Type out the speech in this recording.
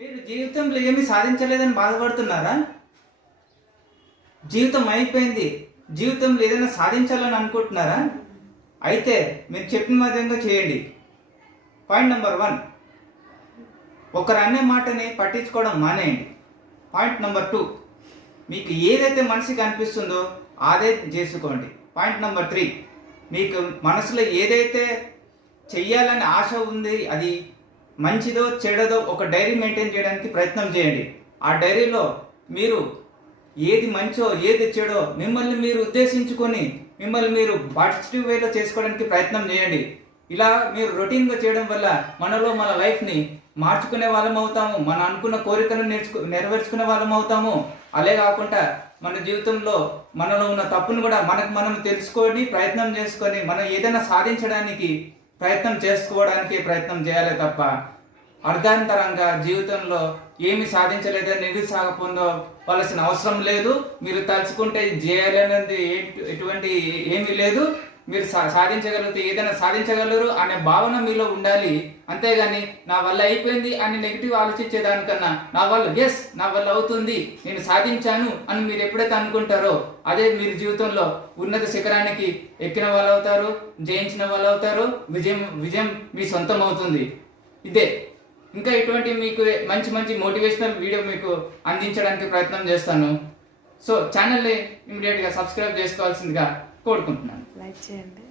మీరు జీవితంలో ఏమీ సాధించలేదని బాధపడుతున్నారా? జీవితం అయిపోయింది, జీవితంలో ఏదైనా సాధించాలని అనుకుంటున్నారా? అయితే మీరు చెప్పిన విధంగా చేయండి. పాయింట్ నెంబర్ 1, ఒకరు అనే మాటని పట్టించుకోవడం మానేయండి. పాయింట్ నెంబర్ 2, మీకు ఏదైతే మనసుకి అనిపిస్తుందో అదే చేసుకోండి. పాయింట్ నెంబర్ 3, మీకు మనసులో ఏదైతే చెయ్యాలని ఆశ ఉంది, అది మంచిదో చెడదో ఒక డైరీ మెయింటైన్ చేయడానికి ప్రయత్నం చేయండి. ఆ డైరీలో మీరు ఏది మంచో ఏది చెడో మిమ్మల్ని మీరు ఉద్దేశించుకొని మిమ్మల్ని మీరు పాజిటివ్ వేలో చేసుకోవడానికి ప్రయత్నం చేయండి. ఇలా మీరు రొటీన్గా చేయడం వల్ల మనలో మన లైఫ్ని మార్చుకునే వాళ్ళం అవుతాము, మన అనుకున్న కోరికలను నెరవేర్చుకునే వాళ్ళం అవుతాము. అలే కాకుండా మన జీవితంలో మనలో ఉన్న తప్పును కూడా మనకు మనం తెలుసుకొని ప్రయత్నం చేసుకొని మనం ఏదైనా సాధించడానికి ప్రయత్నం చేసుకోవడానికి ప్రయత్నం చేయాలి తప్ప అర్ధాంతరంగా జీవితంలో ఏమి సాధించలేదని నిరుత్సాహపొందవలసిన అవసరం లేదు. మీరు తలుచుకుంటే చేయాలనేది ఎటువంటి ఏమీ లేదు. మీరు సాధించగలిగితే ఏదైనా సాధించగలరు అనే భావన మీలో ఉండాలి. అంతేగాని నా వల్ల అయిపోయింది అని నెగిటివ్ ఆలోచించేదానికన్నా నా వల్ల అవుతుంది, నేను సాధించాను అని మీరు ఎప్పుడైతే అనుకుంటారో అదే మీరు జీవితంలో ఉన్నత శిఖరానికి ఎక్కిన వాళ్ళు అవుతారు, జయించిన వాళ్ళు అవుతారు. విజయం మీ సొంతం అవుతుంది. ఇదే ఇంకా ఇటువంటి మీకు మంచి మంచి మోటివేషనల్ వీడియో మీకు అందించడానికి ప్రయత్నం చేస్తాను. సో ఛానల్ని ఇమీడియట్గా సబ్స్క్రైబ్ చేసుకోవాల్సిందిగా కోరుకుంటున్నాను. లైక్ చేయండి.